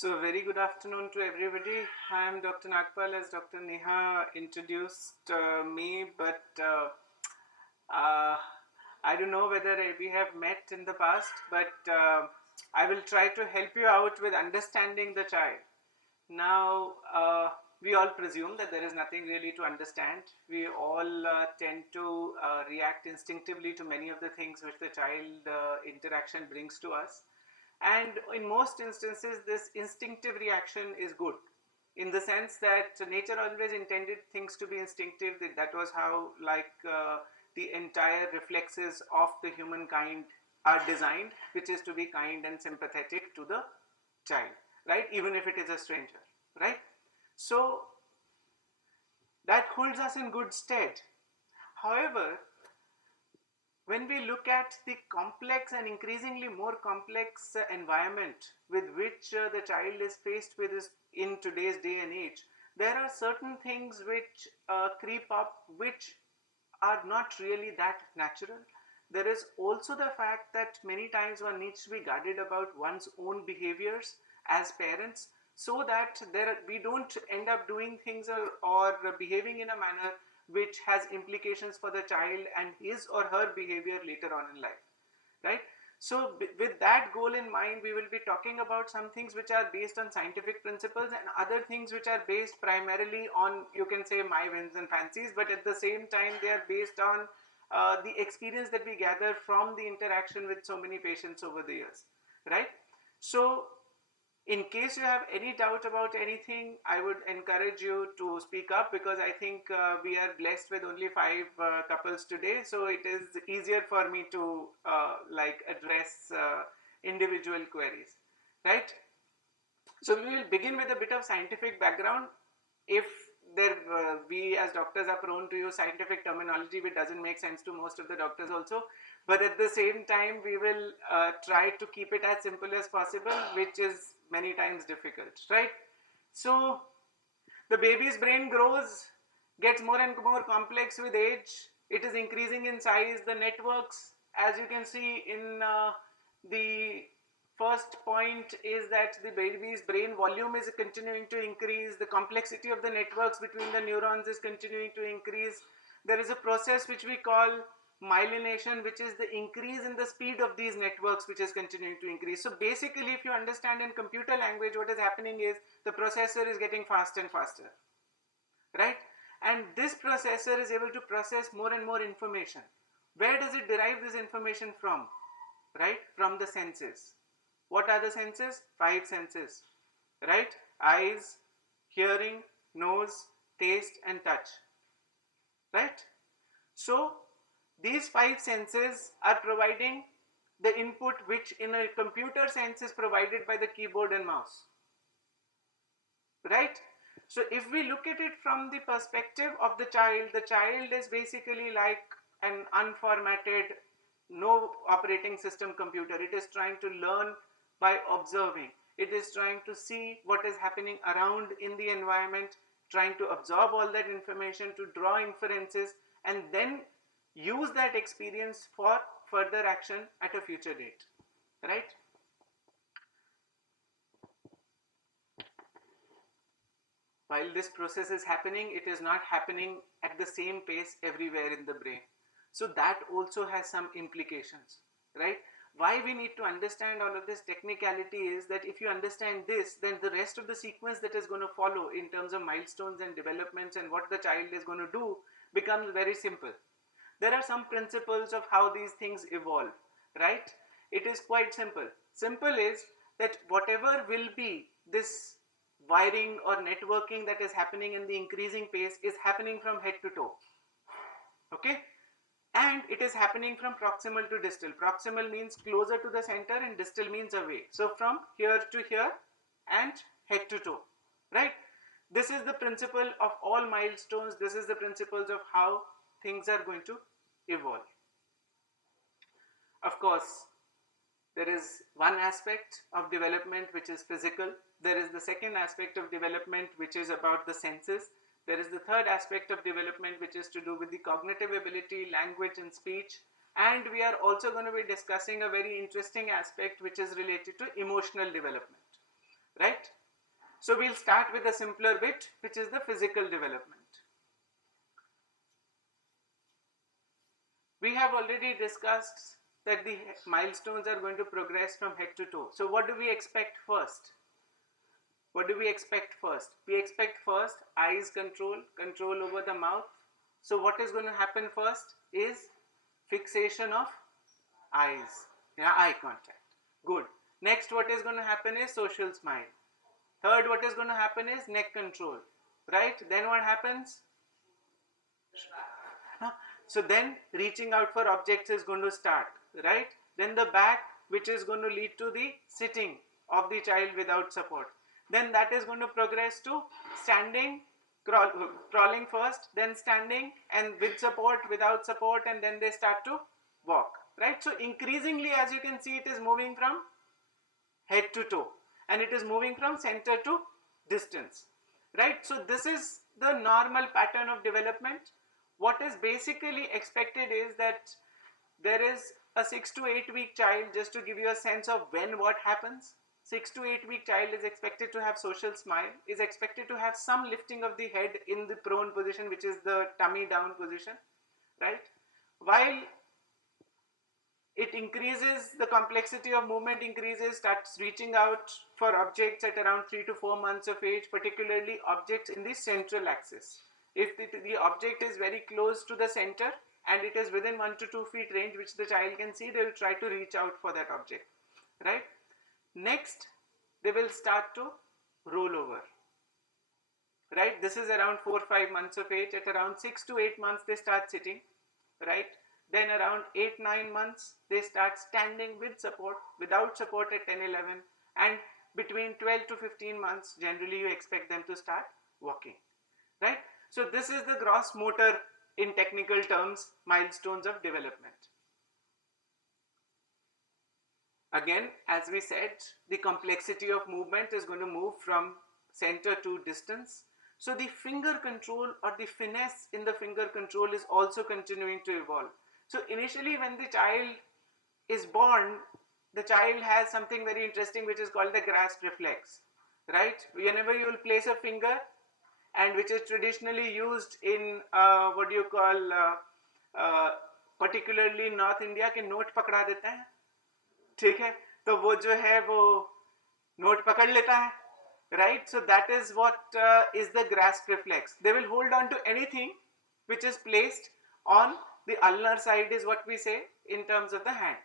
So, very good afternoon to everybody. I am Dr. Nagpal, as Dr. Neha introduced me, but uh, I don't know whether we have met in the past, but I will try to help you out with understanding the child. Now, we all presume that there is nothing really to understand. We all tend to react instinctively to many of the things which the child interaction brings to us. And in most instances, this instinctive reaction is good, in the sense that nature always intended things to be instinctive. That was how, the entire reflexes of the humankind are designed, which is to be kind and sympathetic to the child, right? Even if it is a stranger, right? So that holds us in good stead. However, when we look at the complex and increasingly more complex environment with which the child is faced with in today's day and age, there are certain things which creep up which are not really that natural. There is also the fact that many times one needs to be guarded about one's own behaviors as parents, so that we don't end up doing things or behaving in a manner which has implications for the child and his or her behavior later on in life, right? So with that goal in mind, we will be talking about some things which are based on scientific principles and other things which are based primarily on, you can say, my whims and fancies, but at the same time they are based on the experience that we gather from the interaction with so many patients over the years, right? So in case you have any doubt about anything, I would encourage you to speak up, because I think we are blessed with only 5 couples today, so it is easier for me to address individual queries, right? So we will begin with a bit of scientific background. If we as doctors are prone to use scientific terminology which doesn't make sense to most of the doctors also, but at the same time we will try to keep it as simple as possible, which is many times difficult, right? So the baby's brain grows, gets more and more complex with age. It is increasing in size. The networks, as you can see in the first point, is that the baby's brain volume is continuing to increase. The complexity of the networks between the neurons is continuing to increase. There is a process which we call myelination, which is the increase in the speed of these networks, which is continuing to increase. So basically, if you understand in computer language, what is happening is the processor is getting faster and faster, right? And this processor is able to process more and more information. Where does it derive this information from? Right? From the senses. What are the senses? 5 senses, right? Eyes, hearing, nose, taste and touch, right? So these 5 senses are providing the input which in a computer sense is provided by the keyboard and mouse, right? So if we look at it from the perspective of the child is basically like an unformatted, no operating system computer. It is trying to learn by observing. It is trying to see what is happening around in the environment, trying to absorb all that information, to draw inferences, and then use that experience for further action at a future date, right? While this process is happening, it is not happening at the same pace everywhere in the brain. So that also has some implications, right? Why we need to understand all of this technicality is that if you understand this, then the rest of the sequence that is going to follow in terms of milestones and developments and what the child is going to do becomes very simple. There are some principles of how these things evolve, right? It is quite simple. Simple is that whatever will be this wiring or networking that is happening in the increasing pace is happening from head to toe, okay? And it is happening from proximal to distal. Proximal means closer to the center and distal means away. So from here to here and head to toe, right? This is the principle of all milestones. This is the principles of how things are going to evolve. Of course, there is one aspect of development which is physical. There is the second aspect of development which is about the senses. There is the third aspect of development which is to do with the cognitive ability, language and speech. And we are also going to be discussing a very interesting aspect which is related to emotional development. right? So we'll start with a simpler bit, which is the physical development. We have already discussed that the milestones are going to progress from head to toe. So what do we expect first? What do we expect first? We expect first eyes control over the mouth. So what is going to happen first is fixation of eyes, eye contact. Good. Next, what is going to happen is social smile. Third, what is going to happen is neck control, right? Then what happens? So then reaching out for objects is going to start, right? Then the back, which is going to lead to the sitting of the child without support. Then that is going to progress to standing, crawling first, then standing, and with support, without support, and then they start to walk, right? So increasingly, as you can see, it is moving from head to toe, and it is moving from center to distance, right? So this is the normal pattern of development. What is basically expected is that there is a 6 to 8 week child, just to give you a sense of when what happens. 6 to 8 week child is expected to have social smile, is expected to have some lifting of the head in the prone position, which is the tummy down position, right? While it increases, the complexity of movement increases, starts reaching out for objects at around 3 to 4 months of age, particularly objects in the central axis. If the object is very close to the center and it is within 1 to 2 feet range, which the child can see, they will try to reach out for that object, right? Next, they will start to roll over, right? This is around 4 or 5 months of age. At around 6 to 8 months, they start sitting, right? Then around 8-9 months, they start standing with support, without support at 10-11, and between 12 to 15 months, generally you expect them to start walking, right? So this is the gross motor, in technical terms, milestones of development. Again, as we said, the complexity of movement is going to move from center to distance. So the finger control or the finesse in the finger control is also continuing to evolve. So initially, when the child is born, the child has something very interesting which is called the grasp reflex, right? Whenever you will place a finger, and which is traditionally used in what do you call particularly in North India, के note पकड़ा देते हैं, ठीक है? तो वो जो है वो नोट पकड़ लेता है, right? So that is what is the grasp reflex. They will hold on to anything which is placed on the ulnar side, is what we say in terms of the hand.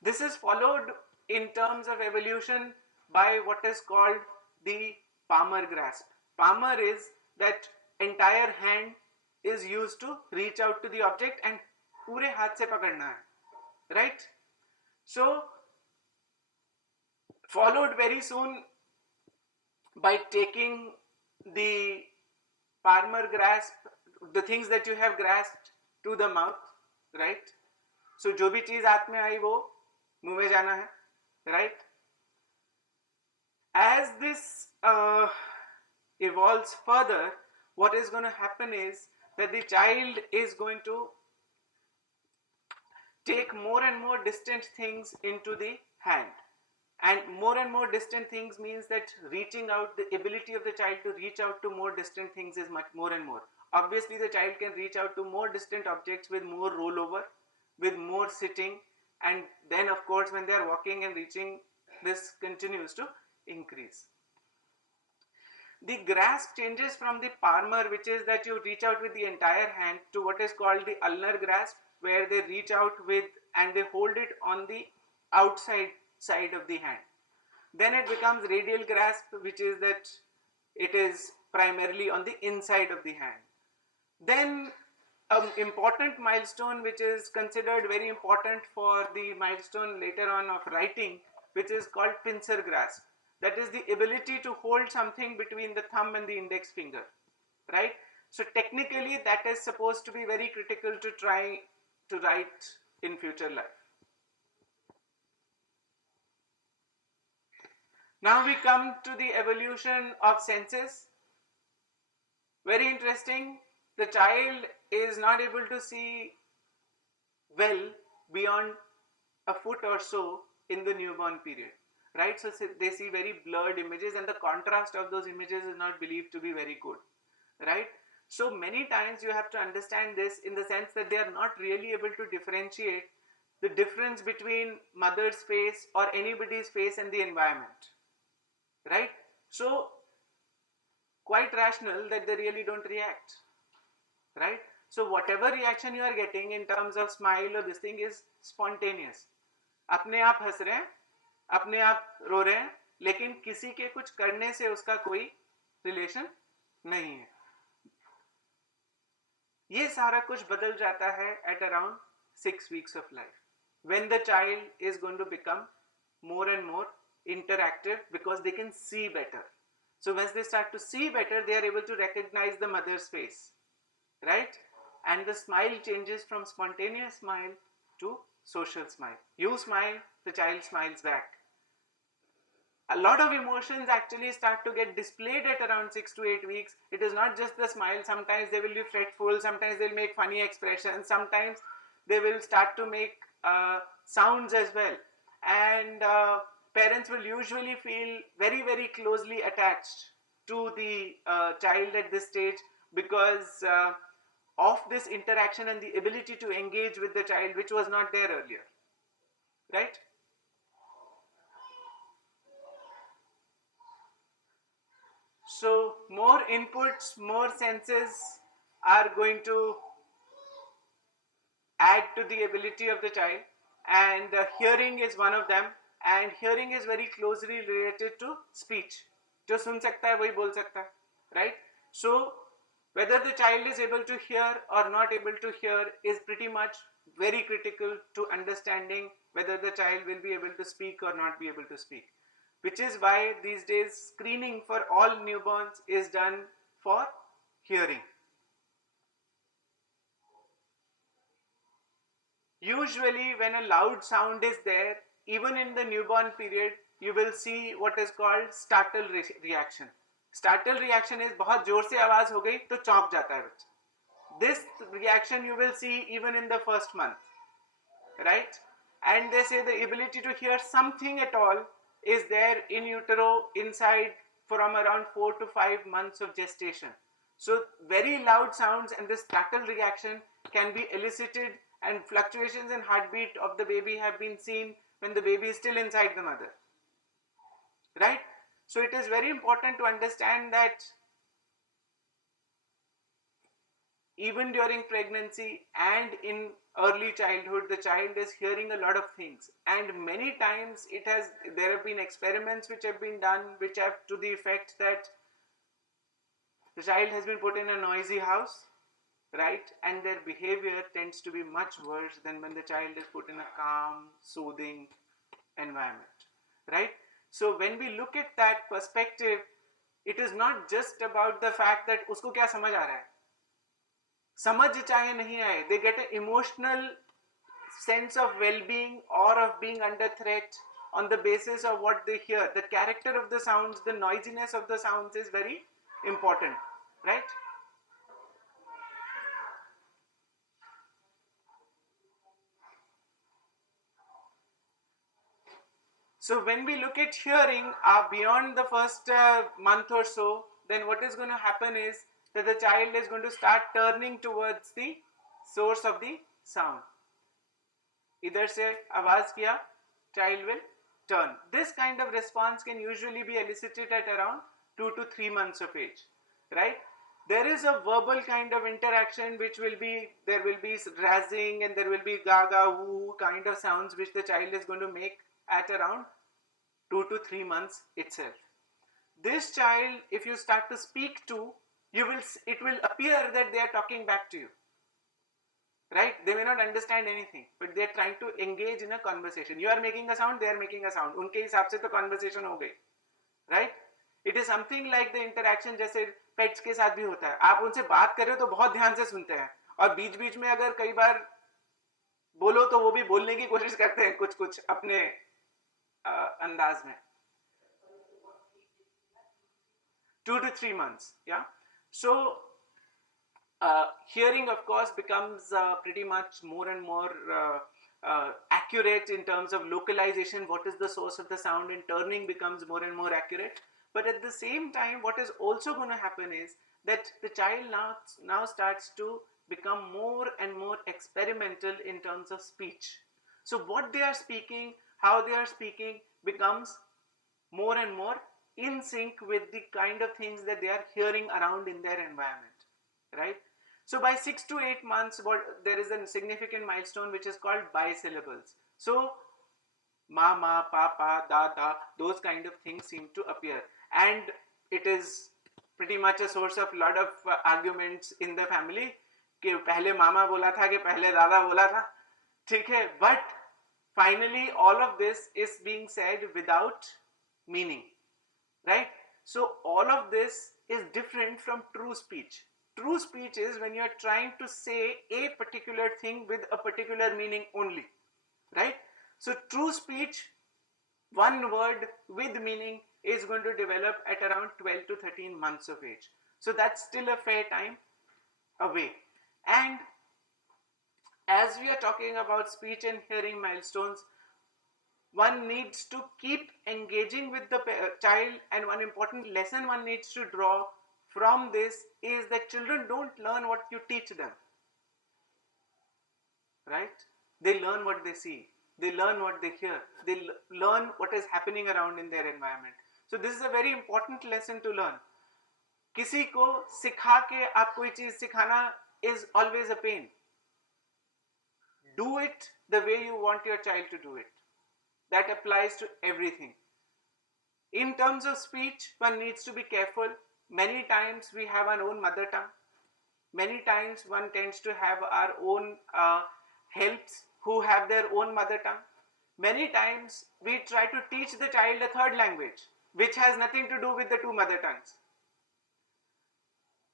This is followed in terms of evolution by what is called the palmar grasp. Palmar is that entire hand is used to reach out to the object and पूरे हाथ से पकड़ना है, right? So followed very soon by taking the palmar grasp, the things that you have grasped, to the mouth, right? So जो भी चीज हाथ में आई वो मुंह में जाना है, right? As this evolves further, what is going to happen is that the child is going to take more and more distant things into the hand. And more distant things means that reaching out, the ability of the child to reach out to more distant things is much more and more. Obviously, the child can reach out to more distant objects with more rollover, with more sitting, and then of course when they are walking and reaching, this continues to increase. The grasp changes from the palmar, which is that you reach out with the entire hand, to what is called the ulnar grasp, where they reach out with and they hold it on the outside side of the hand. Then it becomes radial grasp, which is that it is primarily on the inside of the hand. Then an important milestone, which is considered very important for the milestone later on of writing, which is called pincer grasp. That is the ability to hold something between the thumb and the index finger, right? So technically that is supposed to be very critical to try to write in future life. Now we come to the evolution of senses. Very interesting. The child is not able to see well beyond a foot or so in the newborn period, right? So they see very blurred images, and the contrast of those images is not believed to be very good, right? So many times you have to understand this in the sense that they are not really able to differentiate the difference between mother's face or anybody's face and the environment, right? So quite rational that they really don't react, right? So whatever reaction you are getting in terms of smile or this thing is spontaneous. अपने आप हंस रहे हैं, अपने आप रो रहे हैं, लेकिन किसी के कुछ करने से उसका कोई रिलेशन नहीं है. ये सारा कुछ बदल जाता है at around 6 weeks of life, when the child is going to become more and more interactive because they can see better. So once they start to see better, they are able to recognize the mother's face, right? And the smile changes from spontaneous smile to social smile. You smile, the child smiles back. A lot of emotions actually start to get displayed at around 6 to 8 weeks. It is not just the smile. Sometimes they will be fretful, sometimes they'll make funny expressions, sometimes they will start to make sounds as well. And parents will usually feel very, very closely attached to the child at this stage because of this interaction and the ability to engage with the child, which was not there earlier, right? So more inputs, more senses are going to add to the ability of the child, and hearing is one of them, and hearing is very closely related to speech. जो सुन सकता है वही बोल सकता है, right? So whether the child is able to hear or not able to hear is pretty much very critical to understanding whether the child will be able to speak or not be able to speak, which is why these days screening for all newborns is done for hearing. Usually when a loud sound is there, even in the newborn period, you will see what is called startle reaction. Startle reaction is बहुत जोर से आवाज हो गई तो चौंक जाता है बच्चा. This reaction you will see even in the first month, right? And they say the ability to hear something at all is there in utero inside from around 4 to 5 months of gestation. So very loud sounds and this startle reaction can be elicited, and fluctuations in heartbeat of the baby have been seen when the baby is still inside the mother, right? So it is very important to understand that even during pregnancy and in early childhood, the child is hearing a lot of things, and many times there have been experiments which have been done which have to the effect that the child has been put in a noisy house, right? And their behavior tends to be much worse than when the child is put in a calm, soothing environment, right? So when we look at that perspective, it is not just about the fact that उसको क्या समझ आ रहा है, समझ चाहे नहीं आए, they get an emotional sense of well-being or of being under threat on the basis of what they hear. The character of the sounds, the noisiness of the sounds is very important, right? So when we look at hearing beyond the first month or so, then what is going to happen is that the child is going to start turning towards the source of the sound. इधर से आवाज किया, child will turn. This kind of response can usually be elicited at around 2 to 3 months of age, right? There is a verbal kind of interaction which will be, there will be razzing and there will be gaga woo kind of sounds which the child is going to make at around 2 to 3 months itself. This child, if you start to speak to, it will appear that they are talking back to you, right? They may not understand anything, but they are trying to engage in a conversation. You are making a sound, they are making a sound. उनके हिसाब से तो conversation हो गई, right? It is something like the interaction जैसे pets के साथ भी होता है. आप उनसे बात कर रहे हो तो बहुत ध्यान से सुनते हैं, और बीच बीच में अगर कई बार बोलो तो वो भी बोलने की कोशिश करते हैं कुछ कुछ अपने अंदाज में. 2 to 3 months, yeah. So hearing of course becomes pretty much more and more accurate in terms of localization, what is the source of the sound, and turning becomes more and more accurate. But at the same time, what is also going to happen is that the child now starts to become more and more experimental in terms of speech. So what they are speaking, how they are speaking becomes more and more in sync with the kind of things that they are hearing around in their environment, right? So by 6 to 8 months, there is a significant milestone which is called bisyllables. So mama, papa, dada, those kind of things seem to appear, and it is pretty much a source of lot of arguments in the family कि पहले मामा बोला था कि पहले दादा बोला था, ठीक है, but finally all of this is being said without meaning, right? So all of this is different from true speech. True speech is when you are trying to say a particular thing with a particular meaning only, right? So true speech, one word with meaning, is going to develop at around 12 to 13 months of age. So that's still a fair time away. And as we are talking about speech and hearing milestones, one needs to keep engaging with the child, and one important lesson one needs to draw from this is that children don't learn what you teach them, right? They learn what they see, they learn what they hear, they learn what is happening around in their environment. So this is a very important lesson to learn. किसी को सिखा के आप कोई चीज सिखाना is always a pain. Do it the way you want your child to do it. That applies to everything. In terms of speech, one needs to be careful. Many times we have our own mother tongue. Many times one tends to have our own helps who have their own mother tongue. Many times we try to teach the child a third language which has nothing to do with the two mother tongues.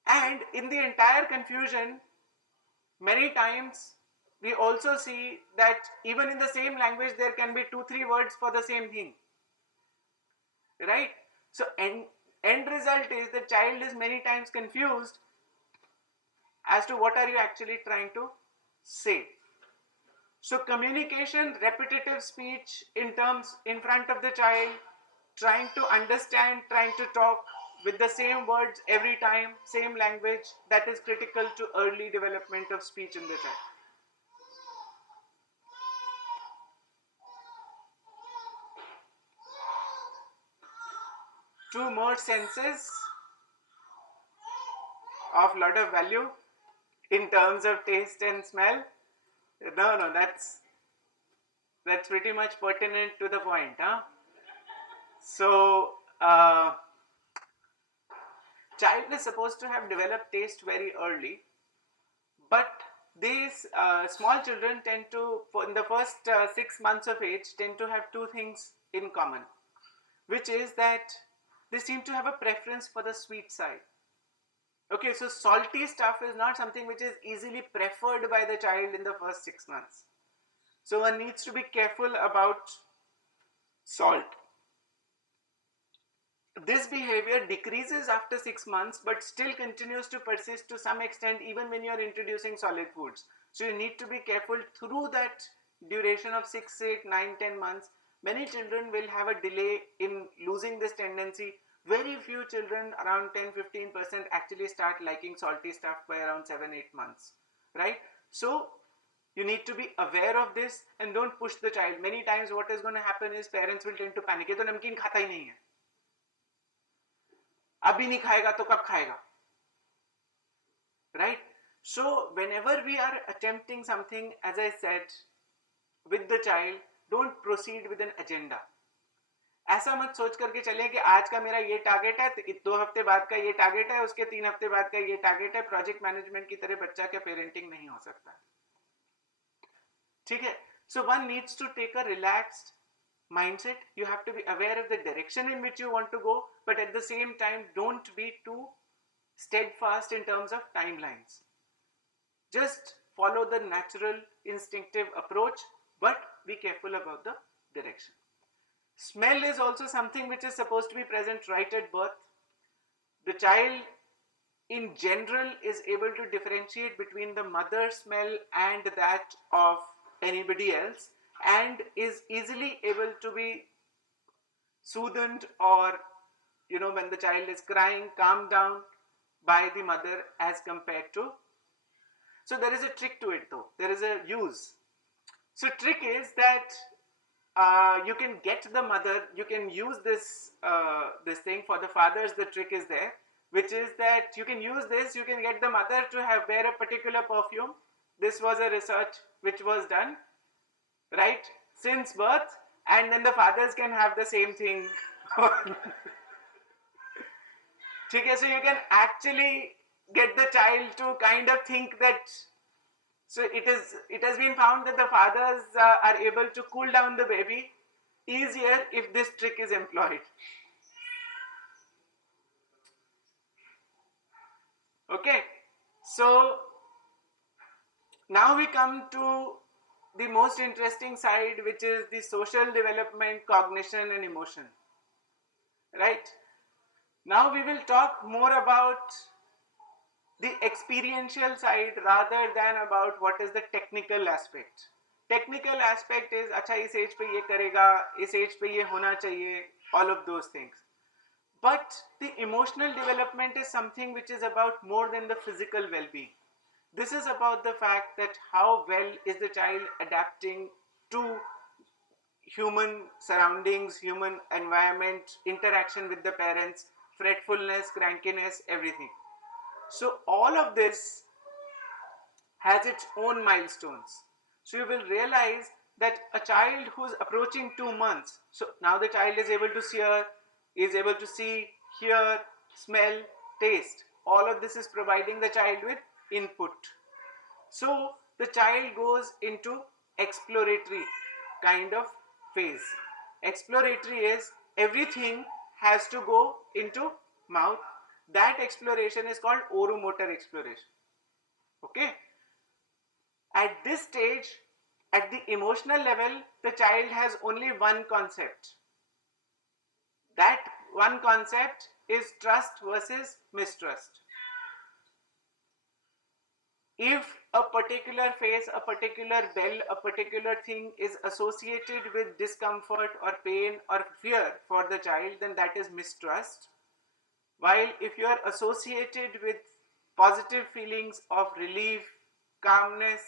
And in the entire confusion, many times we also see that even in the same language there can be 2-3 words for the same thing, right? So end result is the child is many times confused as to what are you actually trying to say. So communication, repetitive speech in front of the child, trying to understand, trying to talk with the same words every time, same language, that is critical to early development of speech in the child. Two more senses of lot of value in terms of taste and smell. No, that's pretty much pertinent to the point, huh? So child is supposed to have developed taste very early, but these small children tend to, in the first 6 months of age, tend to have two things in common, which is that they seem to have a preference for the sweet side. Okay, so salty stuff is not something which is easily preferred by the child in the first 6 months. So one needs to be careful about salt. This behavior decreases after 6 months but still continues to persist to some extent even when you are introducing solid foods. So you need to be careful through that duration of 6, 8, 9, 10 months. Many children will have a delay in losing this tendency. Very few children, around 10-15%, actually start liking salty stuff by around 7-8 months, right? So you need to be aware of this and don't push the child. Many times what is going to happen is parents will tend to panic. ये तो नमकीन खाता ही नहीं है, अभी नहीं खाएगा तो कब खाएगा, right? So whenever we are attempting something, as I said, with the child, don't proceed with an agenda. ऐसा मत सोच करके चले कि आज का मेरा ये टारगेट है, 2 हफ्ते बाद का ये टारगेट है, उसके 3 हफ्ते बाद का ये टारगेट है. प्रोजेक्ट मैनेजमेंट की तरह बच्चा का पेरेंटिंग नहीं हो सकता, ठीक है? So one needs to take a relaxed mindset. You have to be aware of the direction in which you want to go, but at the same time don't be too steadfast in terms of timelines. Just follow the natural instinctive approach, but be careful about the direction. Smell is also something which is supposed to be present right at birth. The child in general is able to differentiate between the mother smell and that of anybody else, and is easily able to be soothed, or when the child is crying, calmed down by the mother as compared to. So there is a trick to it though, there is a use. So trick is that you can get the mother, you can use this thing for the fathers. The trick is there, which is that you can use this, you can get the mother to wear a particular perfume. This was a research which was done, right, since birth, and then the fathers can have the same thing. Okay, so you can actually get the child to kind of think that. So it has been found that the fathers are able to cool down the baby easier if this trick is employed. Okay, so now we come to the most interesting side, which is the social development, cognition and emotion. Right? Now we will talk more about the experiential side rather than about what is the technical aspect. Technical aspect is अच्छा इस as पे ये करेगा, इस as पे ये होना चाहिए, all of those things. But the emotional development is something which is about more than the physical well-being. This is about the fact that how well is the child adapting to human surroundings, human environment, interaction with the parents, fretfulness, crankiness, everything. So all of this has its own milestones. So you will realize that a child who's approaching 2 months, so now the child is able to see, hear, smell, taste. All of this is providing the child with input. So the child goes into exploratory kind of phase. Exploratory is everything has to go into mouth. That exploration is called oromotor exploration. Okay. At this stage, at the emotional level, the child has only one concept. That one concept is trust versus mistrust. If a particular phase, a particular bell, a particular thing is associated with discomfort or pain or fear for the child, then that is mistrust. While if you are associated with positive feelings of relief, calmness,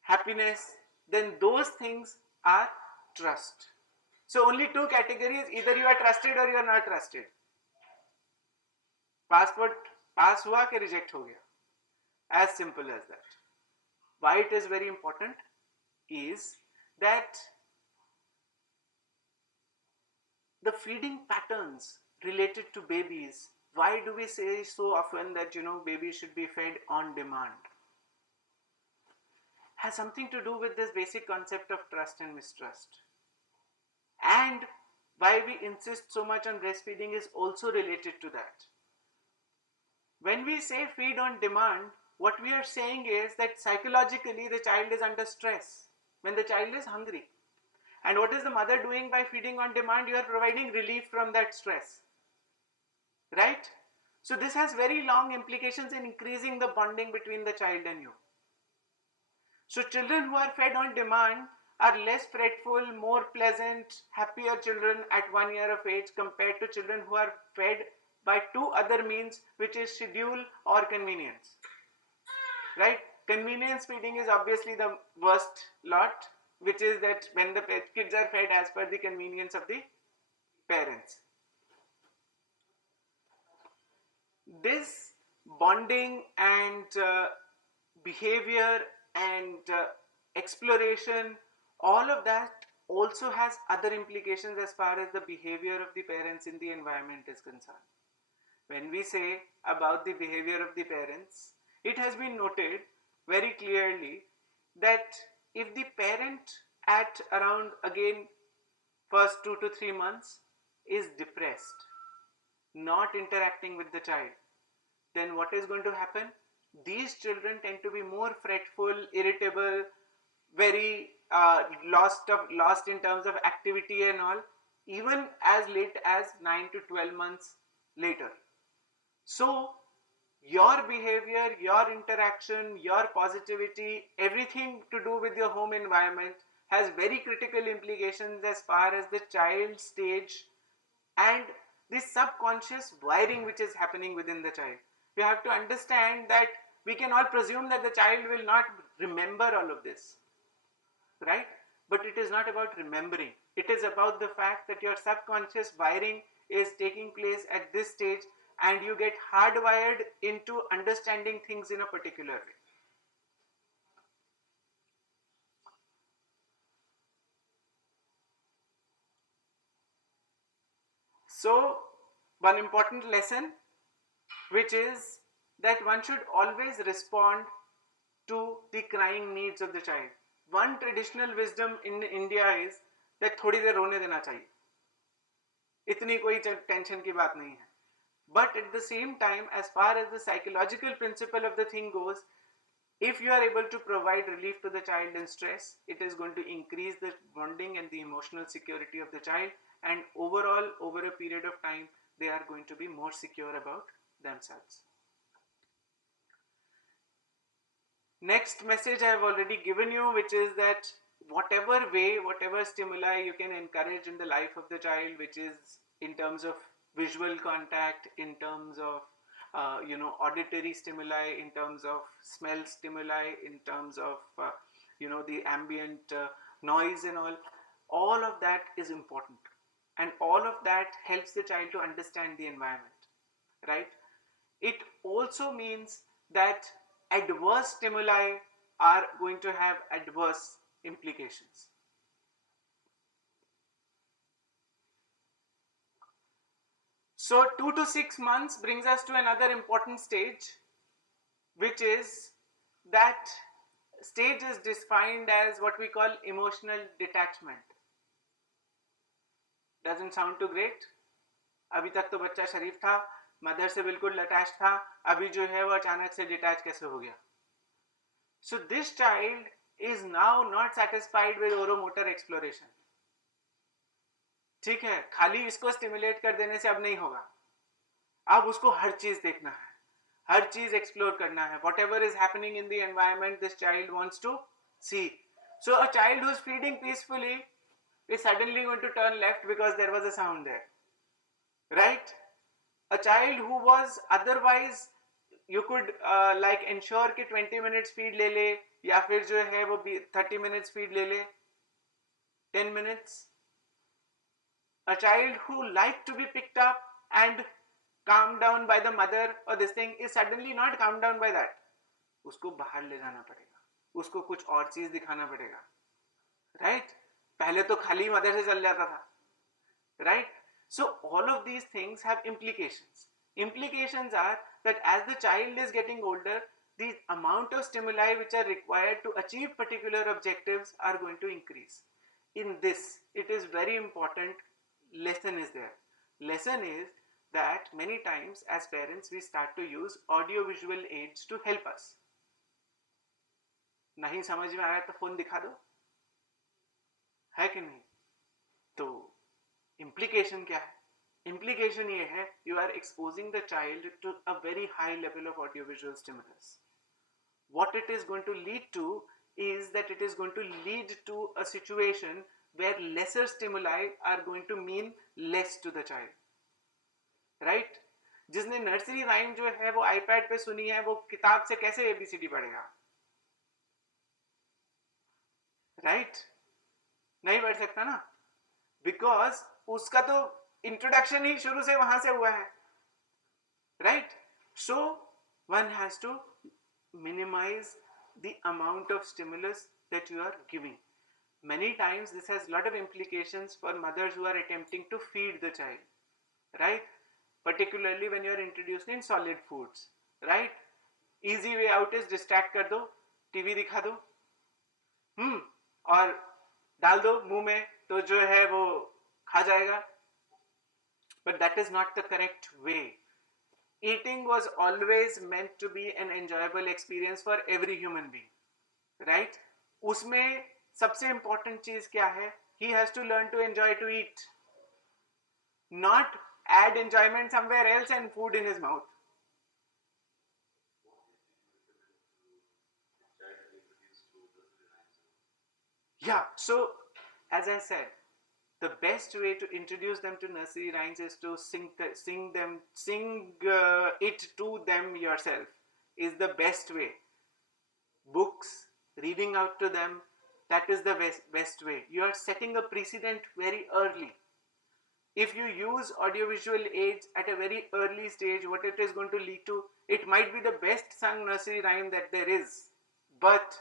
happiness, then those things are trust. So only two categories, either you are trusted or you are not trusted. Passport pass हुआ कि reject हो गया. As simple as that. Why it is very important is that the feeding patterns related to babies, why do we say so often that babies should be fed on demand, has something to do with this basic concept of trust and mistrust. And why we insist so much on breastfeeding is also related to that. When we say feed on demand, what we are saying is that psychologically the child is under stress when the child is hungry. And what is the mother doing by feeding on demand? You are providing relief from that stress. Right? So this has very long implications in increasing the bonding between the child and you. So children who are fed on demand are less fretful, more pleasant, happier children at 1 year of age compared to children who are fed by two other means, which is schedule or convenience. Right? Convenience feeding is obviously the worst lot, which is that when the kids are fed as per the convenience of the parents. This bonding and behavior and exploration, all of that also has other implications as far as the behavior of the parents in the environment is concerned. When we say about the behavior of the parents, it has been noted very clearly that if the parent at around again first 2 to 3 months is depressed, not interacting with the child, then what is going to happen? These children tend to be more fretful, irritable, very lost in terms of activity and all, even as late as 9 to 12 months later. So your behavior, your interaction, your positivity, everything to do with your home environment has very critical implications as far as the child stage and the subconscious wiring which is happening within the child. You have to understand that we can all presume that the child will not remember all of this, right? But it is not about remembering. It is about the fact that your subconscious wiring is taking place at this stage and you get hardwired into understanding things in a particular way. So, one important lesson, which is that one should always respond to the crying needs of the child. One traditional wisdom in India is that थोड़ी देर रोने देना चाहिए, इतनी कोई tension की बात नहीं है. But at the same time, as far as the psychological principle of the thing goes, if you are able to provide relief to the child in stress, it is going to increase the bonding and the emotional security of the child, and overall, over a period of time, they are going to be more secure about themselves. Next message I have already given you, which is that whatever way, whatever stimuli you can encourage in the life of the child, which is in terms of visual contact, in terms of auditory stimuli, in terms of smell stimuli, in terms of the ambient noise and all of that is important, and all of that helps the child to understand the environment, right? It also means that adverse stimuli are going to have adverse implications. So 2 to 6 months brings us to another important stage, which is that stage is defined as what we call emotional detachment. Doesn't sound too great. अभी तक तो बच्चा शरीफ था, mother से बिल्कुल attach था, अभी जो है वो अचानक से डिटैच कैसे हो गया? So this child is now not satisfied with oromotor exploration. ठीक है, खाली इसको स्टिमुलेट कर देने से अब नहीं होगा, अब उसको हर चीज देखना है, हर चीज एक्सप्लोर करना है. Whatever is happening in the environment, this child wants to see. So a child who's feeding peacefully is suddenly going to turn left because there was a sound there, right? A child who was otherwise you could like ensure कि 20 minutes feed ले ले, या फिर जो है वो 30 minutes feed ले ले, 10 minutes. A child who liked to be picked up and calmed down by the mother or this thing is suddenly not calmed down by that. उसको बाहर ले जाना पड़ेगा, उसको कुछ और चीज दिखाना पड़ेगा, right? पहले तो खाली मदर से चल जाता था, right? So all of these things have implications. Implications are that as the child is getting older, the amount of stimuli which are required to achieve particular objectives are going to increase. In this, it is very important lesson is there. Lesson is that many times as parents we start to use audio visual aids to help us. नहीं समझ में आ रहा है तो phone दिखा दो, है कि नहीं? तो implication क्या है? Implication ये है, you are exposing the child to a very high level of audiovisual stimulus. What it is going to lead to is that it is going to lead to a situation where lesser stimuli are going to mean less to the child, right? जिसने nursery rhyme जो है वो iPad पे सुनी है, वो किताब से कैसे एबीसीडी पढ़ेगा, right? नहीं पढ़ सकता ना, because उसका तो इंट्रोडक्शन ही शुरू से वहां से हुआ है, right? So one has to minimize the amount of stimulus that you are giving. Many times this has a lot of implications for mothers who are attempting to feed the child, right? Particularly when you are introducing solid foods, right? Easy way out is distract कर दो, TV दिखा दो, और डाल दो मुंह में, तो जो है वो खा जाएगा. But that is not the correct way. Eating was always meant to be an enjoyable experience for every human being, right? उसमें सबसे important चीज क्या है? He has to learn to enjoy to eat, not add enjoyment somewhere else and food in his mouth. Yeah, so as I said, the best way to introduce them to nursery rhymes is to sing it to them yourself. Is the best way. Books, reading out to them, that is the best way. You are setting a precedent very early. If you use audiovisual aids at a very early stage, what it is going to lead to, it might be the best sung nursery rhyme that there is, but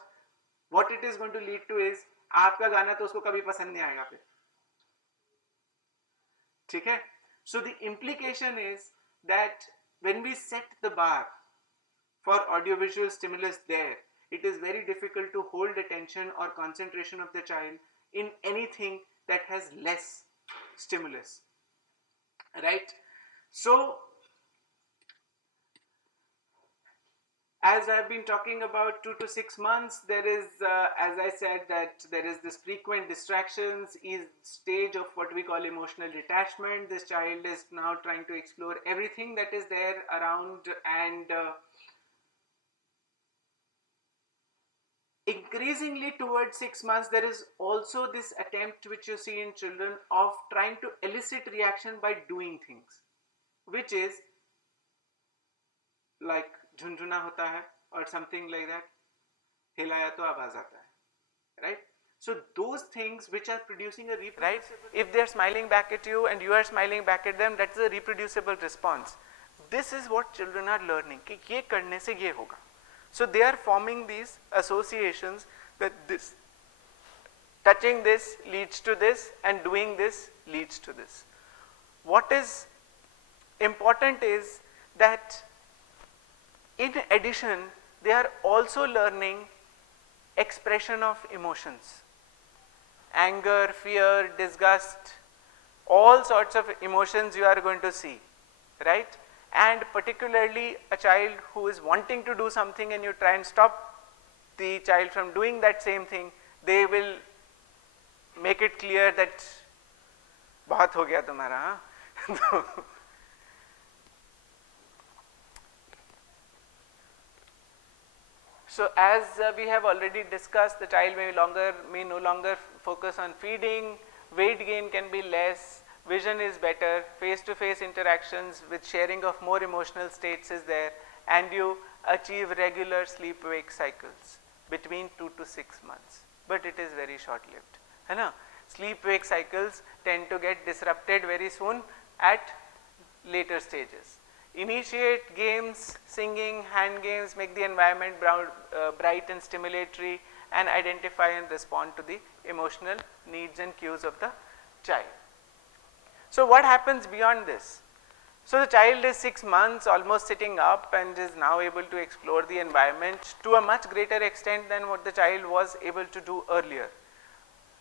what it is going to lead to is आपका गाना तो उसको कभी पसंद नहीं आएगा फिर, ठीक है? So the implication is that when we set the bar for audiovisual stimulus there, it is very difficult to hold attention or concentration of the child in anything that has less stimulus, right? So as I've been talking about 2 to 6 months, there is, as I said, that there is this frequent distractions, is stage of what we call emotional detachment. This child is now trying to explore everything that is there around, and increasingly towards 6 months, there is also this attempt which you see in children of trying to elicit reaction by doing things, which is like झुनझुना होता है or something like that, हिलाया तो आवाज आता है, right? So those things which are producing a reproducible, right? If they are smiling back at you and you are smiling back at them, that's a reproducible response. This is what children are learning कि ये करने से ये होगा. So they are forming these associations that this, touching this leads to this and doing this leads to this. What is important is that in addition, they are also learning expression of emotions. Anger, fear, disgust, all sorts of emotions you are going to see, right? And particularly a child who is wanting to do something and you try and stop the child from doing that same thing, they will make it clear that बहुत हो गया तुम्हारा, हाँ? So as we have already discussed, the child may no longer focus on feeding, weight gain can be less, vision is better, face-to-face interactions with sharing of more emotional states is there, and you achieve regular sleep-wake cycles between 2 to 6 months. But it is very short-lived, है ना? Sleep-wake cycles tend to get disrupted very soon at later stages. Initiate games, singing, hand games, make the environment bright and stimulatory, and identify and respond to the emotional needs and cues of the child. So what happens beyond this? So the child is 6 months, almost sitting up, and is now able to explore the environment to a much greater extent than what the child was able to do earlier.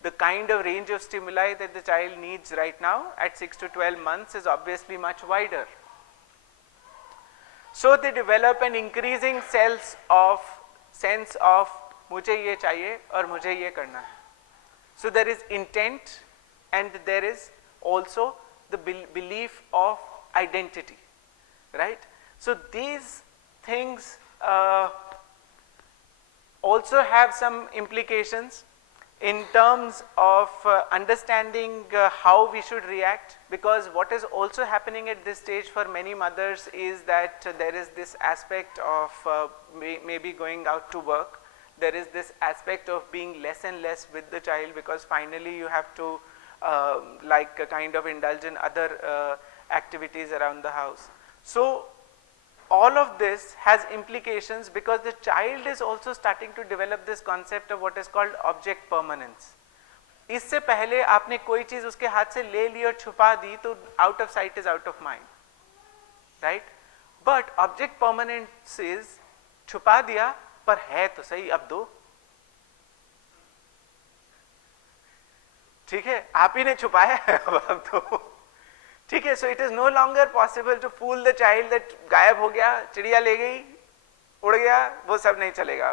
The kind of range of stimuli that the child needs right now at 6 to 12 months is obviously much wider. So they develop an increasing sense of मुझे ये चाहिए और मुझे ये करना है. So there is intent and there is also the belief of identity, right? So these things also have some implications in terms of understanding how we should react, because what is also happening at this stage for many mothers is that there is this aspect of maybe going out to work, there is this aspect of being less and less with the child, because finally you have to kind of indulge in other activities around the house. So all of this has implications because the child is also starting to develop this concept of what is called object permanence. इससे पहले आपने कोई चीज उसके हाथ से ले ली और छुपा दी तो out of sight is out of mind, right? But object permanence is छुपा दिया पर है तो सही, अब दो, ठीक है, आप ही ने छुपाया है, अब दो, ठीक है. So it is no longer possible to fool the child that गायब हो गया, चिड़िया ले गई, उड़ गया, वो सब नहीं चलेगा.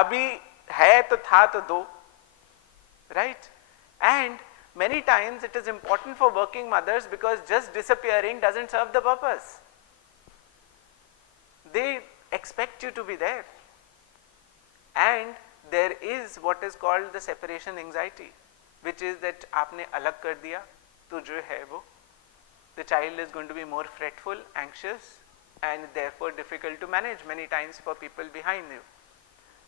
अभी है तो था तो दो, right? And many times it is important for working mothers because just disappearing doesn't serve the purpose. They expect you to be there, and there is what is called the separation anxiety, which is that आपने अलग कर दिया तो जो है वो, the child is going to be more fretful, anxious and therefore difficult to manage many times for people behind you.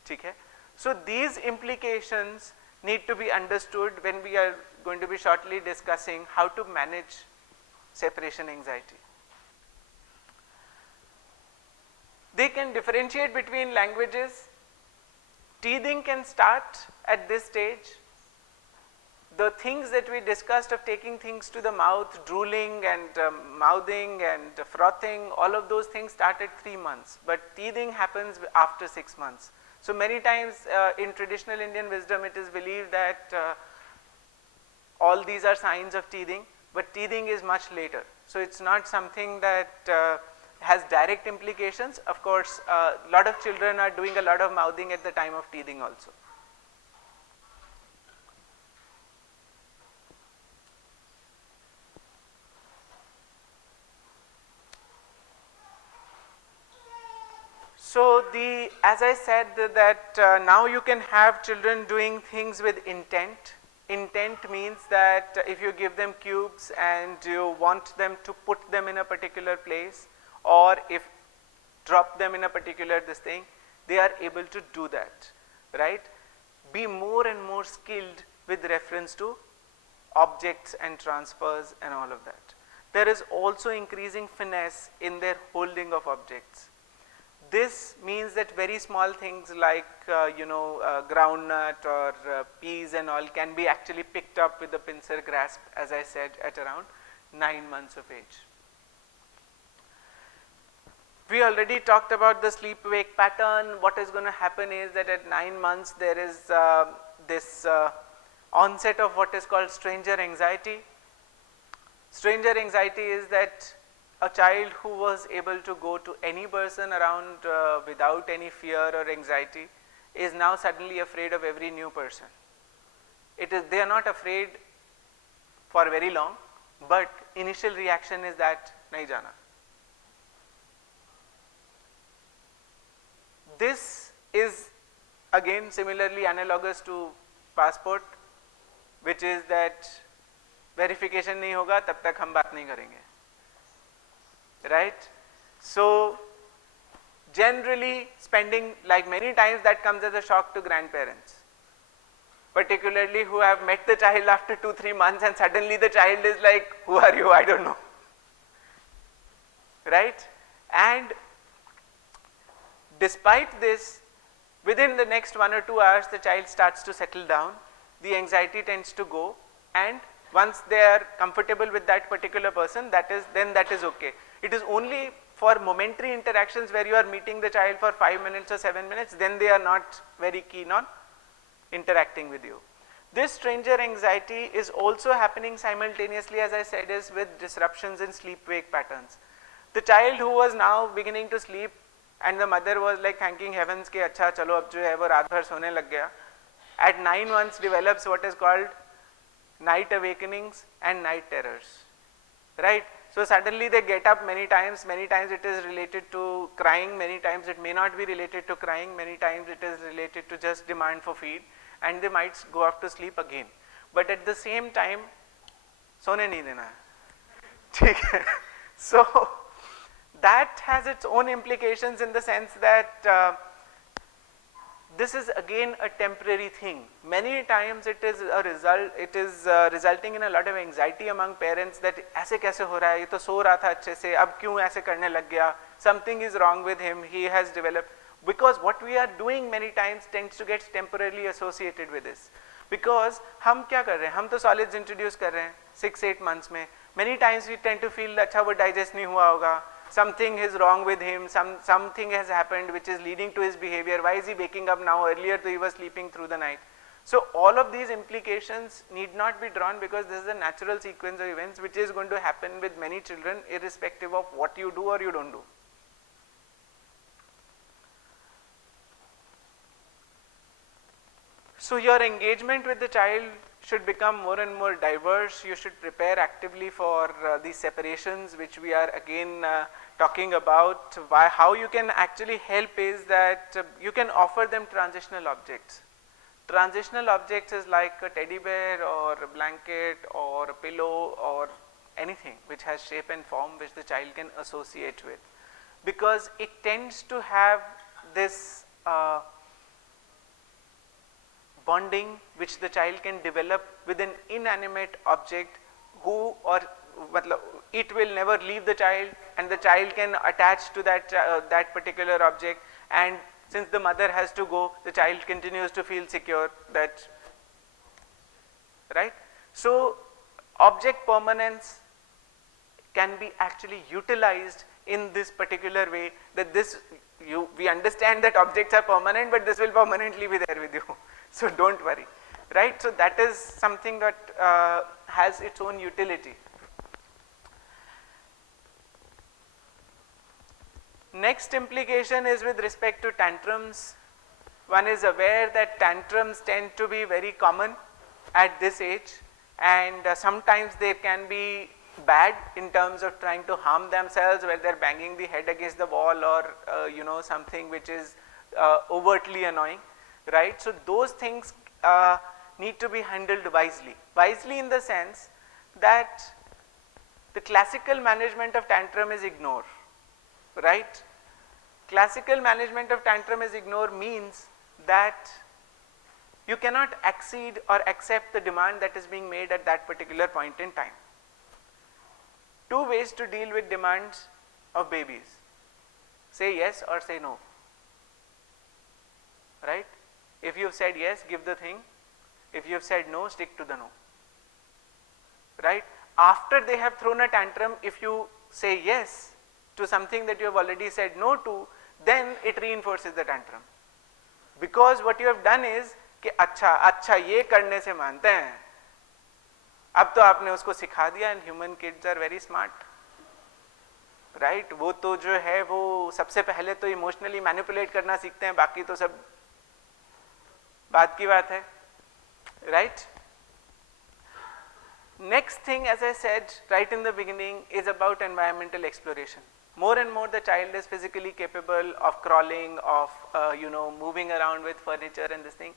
ठीक है? So these implications need to be understood when we are going to be shortly discussing how to manage separation anxiety. They can differentiate between languages. Teething can start at this stage. The things that we discussed of taking things to the mouth, drooling and mouthing and frothing, all of those things start at 3 months, but teething happens after 6 months. So many times in traditional Indian wisdom it is believed that all these are signs of teething, but teething is much later. So it's not something that has direct implications. Of course, a lot of children are doing a lot of mouthing at the time of teething also. So as I said that now you can have children doing things with intent. Intent means that if you give them cubes and you want them to put them in a particular place, or if drop them in a particular this thing, they are able to do that, right? Be more and more skilled with reference to objects and transfers and all of that. There is also increasing finesse in their holding of objects. This means that very small things like groundnut or peas and all can be actually picked up with a pincer grasp, as I said, at around 9 months of age. We already talked about the sleep-wake pattern. What is going to happen is that at 9 months there is this onset of what is called stranger anxiety. Stranger anxiety is that a child who was able to go to any person around without any fear or anxiety is now suddenly afraid of every new person. They are not afraid for very long, but initial reaction is that nahi jana. This is again similarly analogous to passport, which is that verification नहीं होगा तब तक हम बात नहीं करेंगे. Right? So generally spending, like many times that comes as a shock to grandparents, particularly who have met the child after 2-3 months and suddenly the child is like, who are you? I don't know. Right? And despite this, within the next 1 or 2 hours the child starts to settle down, the anxiety tends to go, and once they are comfortable with that particular person, that is okay. It is only for momentary interactions where you are meeting the child for 5 minutes or 7 minutes, then they are not very keen on interacting with you. This stranger anxiety is also happening simultaneously, as I said, is with disruptions in sleep-wake patterns. The child who was now beginning to sleep and the mother was like thanking heavens कि अच्छा चलो अब जो है वो रात भर सोने लग गया, at 9 months develops what is called night awakenings and night terrors, right? So suddenly they get up many times it is related to crying, many times it may not be related to crying, many times it is related to just demand for feed, and they might go off to sleep again. But at the same time, सोने नहीं देना है, ठीक है? So that has its own implications in the sense that this is again a temporary thing. Many times it is resulting in a lot of anxiety among parents that ऐसे कैसे हो रहा है, ये तो सो रहा था अच्छे से, अब क्यों ऐसे करने लग गया, something is wrong with him, he has developed, because what we are doing many times tends to get temporarily associated with this. Because हम क्या कर रहे हैं, हम तो solids introduce कर रहे हैं 6-8 months में, many times we tend to feel अच्छा वो digest नहीं हुआ होगा, something is wrong with him, something has happened which is leading to his behavior, why is he waking up now, earlier he was sleeping through the night. So all of these implications need not be drawn, because this is a natural sequence of events which is going to happen with many children irrespective of what you do or you don't do. So your engagement with the child should become more and more diverse. You should prepare actively for these separations, which we are again talking about. How you can actually help is that you can offer them transitional objects. Transitional objects is like a teddy bear or a blanket or a pillow or anything which has shape and form which the child can associate with, because it tends to have this bonding which the child can develop with an inanimate object who, or it will never leave the child, and the child can attach to that particular object, and since the mother has to go, the child continues to feel secure, that, right. So object permanence can be actually utilized in this particular way, that we understand that objects are permanent, but this will permanently be there with you. So don't worry, right. So that is something that has its own utility. Next implication is with respect to tantrums. One is aware that tantrums tend to be very common at this age, and sometimes they can be bad in terms of trying to harm themselves, where they are banging the head against the wall, or something which is overtly annoying, right. So those things need to be handled wisely in the sense that the classical management of tantrum is ignore, right. Classical management of tantrum is ignore means that you cannot accede or accept the demand that is being made at that particular point in time. Two ways to deal with demands of babies: say yes or say no, right. If you have said yes, give the thing. If you have said no, stick to the no, right. After they have thrown a tantrum, if you say yes to something that you have already said no to, then it reinforces the tantrum, because what you have done is कि अच्छा ये करने से मानते हैं, अब तो आपने उसको सिखा दिया. And human kids are very smart, right. वो तो जो है वो सबसे पहले तो इमोशनली मैनिपुलेट करना सीखते हैं, बाकी तो सब बात की बात है, right. Next thing, as I said right in the beginning, is about environmental exploration. More and more the child is physically capable of crawling, of moving around with furniture and this thing.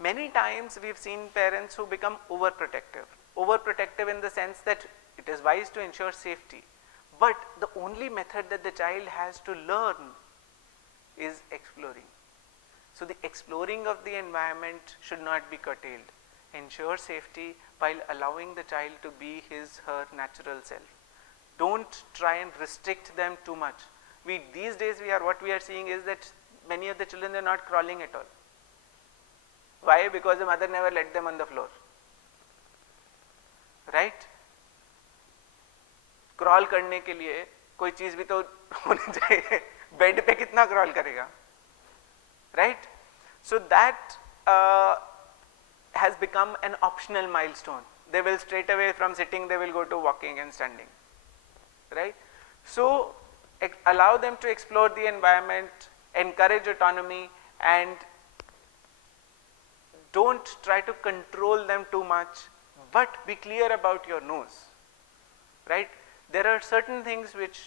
Many times we've seen parents who become overprotective in the sense that it is wise to ensure safety, but the only method that the child has to learn is exploring. So the exploring of the environment should not be curtailed. Ensure safety while allowing the child to be her natural self. Don't try and restrict them too much. These days what we are seeing is that many of the children are not crawling at all. Why? Because the mother never let them on the floor, right. Crawl करने के लिए कोई चीज भी तो होनी चाहिए. Bed पे कितना crawl करेगा, right. So that has become an optional milestone. They will straight away from sitting, they will go to walking and standing, right. So allow them to explore the environment, encourage autonomy, and don't try to control them too much, but be clear about your no's, right. There are certain things which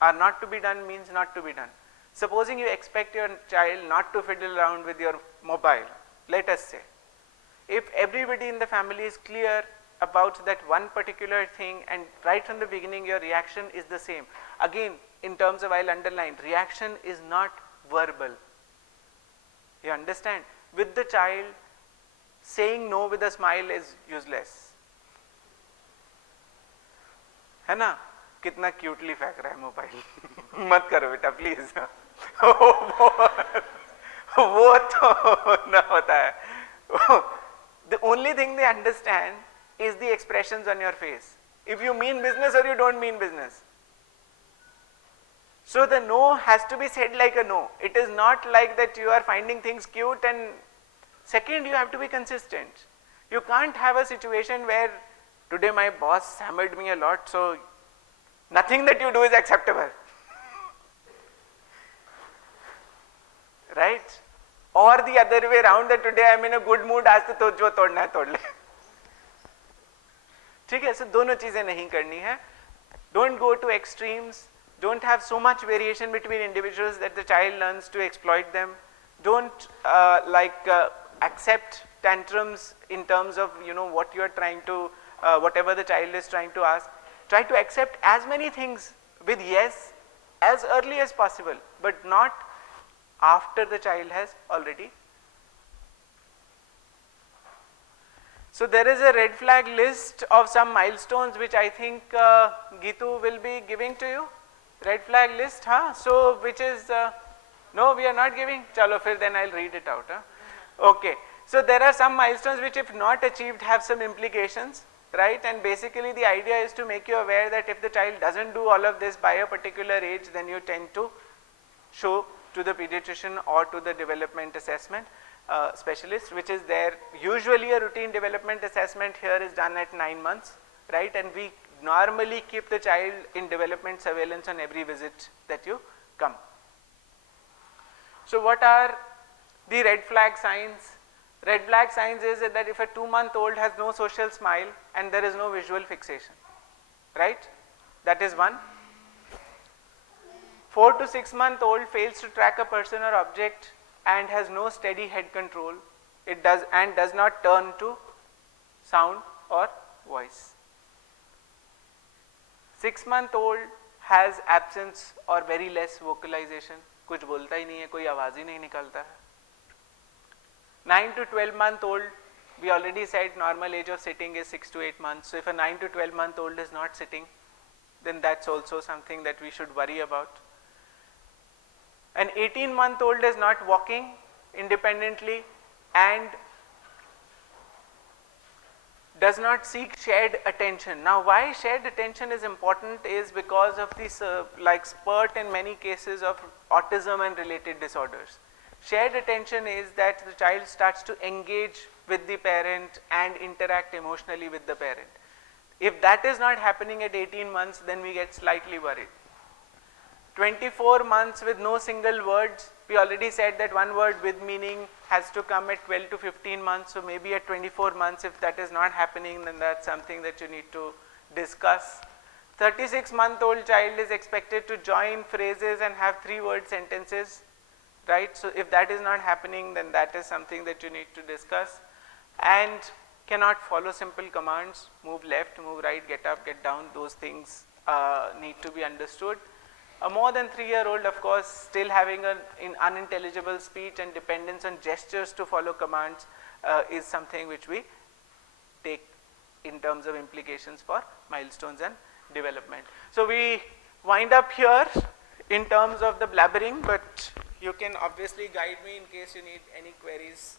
are not to be done, means not to be done. Supposing you expect your child not to fiddle around with your mobile, let us say. If everybody in the family is clear about that one particular thing, and right from the beginning your reaction is the same. Again, in terms of, I'll underline, reaction is not verbal. You understand? With the child, saying no with a smile is useless. है ना? कितना cutely फेंक रहा है mobile. मत करो बेटा please. वो तो ना होता है. The only thing they understand is the expressions on your face. If you mean business or you don't mean business. So the no has to be said like a no. It is not like that you are finding things cute. And second, you have to be consistent. You can't have a situation where today my boss hammered me a lot, so nothing that you do is acceptable. Right? Or the other way around, that today I am in a good mood, आज तो जो तोड़ना है तोड़ ले. ठीक है. So दोनों चीजें नहीं करनी है. Don't go to extremes. Don't have so much variation between individuals that the child learns to exploit them. Don't accept tantrums in terms of what you are trying to, whatever the child is trying to ask. Try to accept as many things with yes as early as possible, but not after the child has already. So there is a red flag list of some milestones which I think Geetu will be giving to you. Red flag list, huh? So which is, no, we are not giving. Chalo, fir then I'll read it out. Huh? Okay. So there are some milestones which, if not achieved, have some implications, right? And basically the idea is to make you aware that if the child doesn't do all of this by a particular age, then you tend to show to the pediatrician or to the development assessment specialist, which is there. Usually a routine development assessment here is done at 9 months, right? And we normally keep the child in development surveillance on every visit that you come. So what are the red flag signs? Red flag signs is that if a 2-month-old has no social smile and there is no visual fixation, right? That is one. 4 to 6-month-old fails to track a person or object and has no steady head control. It does not turn to sound or voice. 6-month-old has absence or very less vocalization. कुछ बोलता ही नहीं है, कोई आवाज ही नहीं निकलता है. 9 to 12-month-old, we already said normal age of sitting is 6 to 8 months. So if a 9 to 12-month-old is not sitting, then that's also something that we should worry about. An 18-month-old is not walking independently and does not seek shared attention. Now why shared attention is important is because of this like spurt in many cases of autism and related disorders. Shared attention is that the child starts to engage with the parent and interact emotionally with the parent. If that is not happening at 18 months, then we get slightly worried. 24 months with no single words, we already said that one word with meaning has to come at 12 to 15 months. So maybe at 24 months, if that is not happening, then that's something that you need to discuss. 36-month-old child is expected to join phrases and have 3-word sentences, right? So if that is not happening, then that is something that you need to discuss. And cannot follow simple commands, move left, move right, get up, get down, those things need to be understood. A more than 3-year-old, of course, still having an unintelligible speech and dependence on gestures to follow commands is something which we take in terms of implications for milestones and development. So we wind up here in terms of the blabbering, but you can obviously guide me in case you need any queries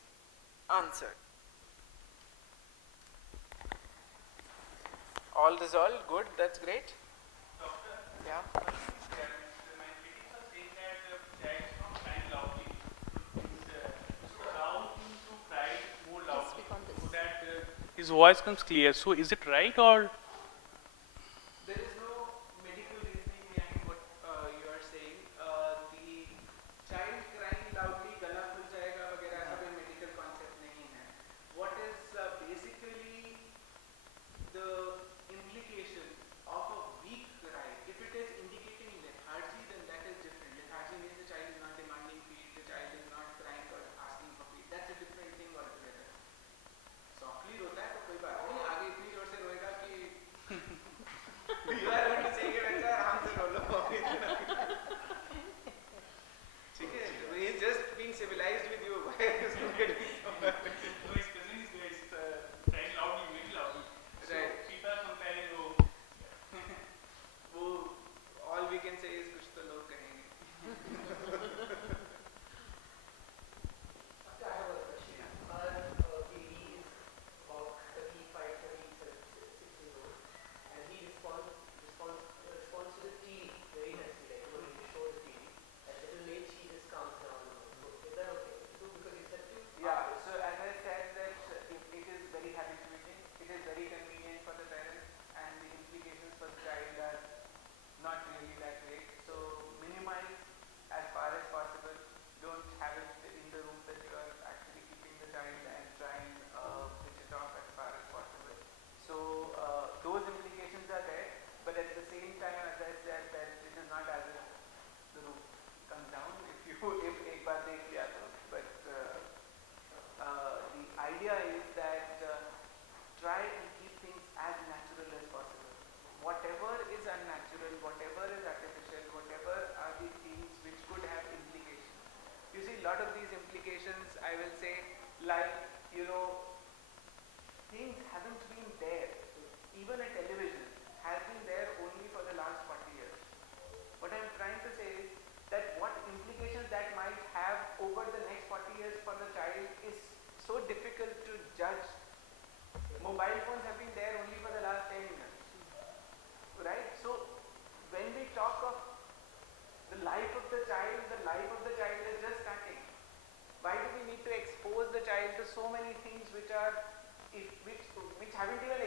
answered. All resolved, good, that's great. Doctor? Yeah. His voice comes clear. So is it right or? There is no medical reasoning behind what you are saying. The child crying loudly, gala khul jayega वगैरह ऐसा कोई medical concept नहीं है. What is basically the implication of a weak cry? If it is indicating lethargy, then that is different. Lethargy means the child is not demanding feed, the child is not crying or asking for feed. That's a different thing altogether. Softly रोता है तो कोई बात नहीं, आगे इतनी जोर से रोएगा कि you are going to say कि बच्चा आराम से रो लो. ठीक है, he is just being civilized with you. Why are you so getting somewhere? No, his cousin is crying loudly, very loudly. Right. So people are comparing. वो all we can say is कुछ तो लोग कहेंगे. I have a question. Our baby is about 35, 36 years old, and he responds to the TV very nicely, like when you show the TV. At a little late, she just calms down. So is that okay to do? Because you said to Yeah, so as I said that it is very habituating, it is very convenient for the parents, and the implications for the child are not really that great. So minimize as far as possible so many things which are which haven't even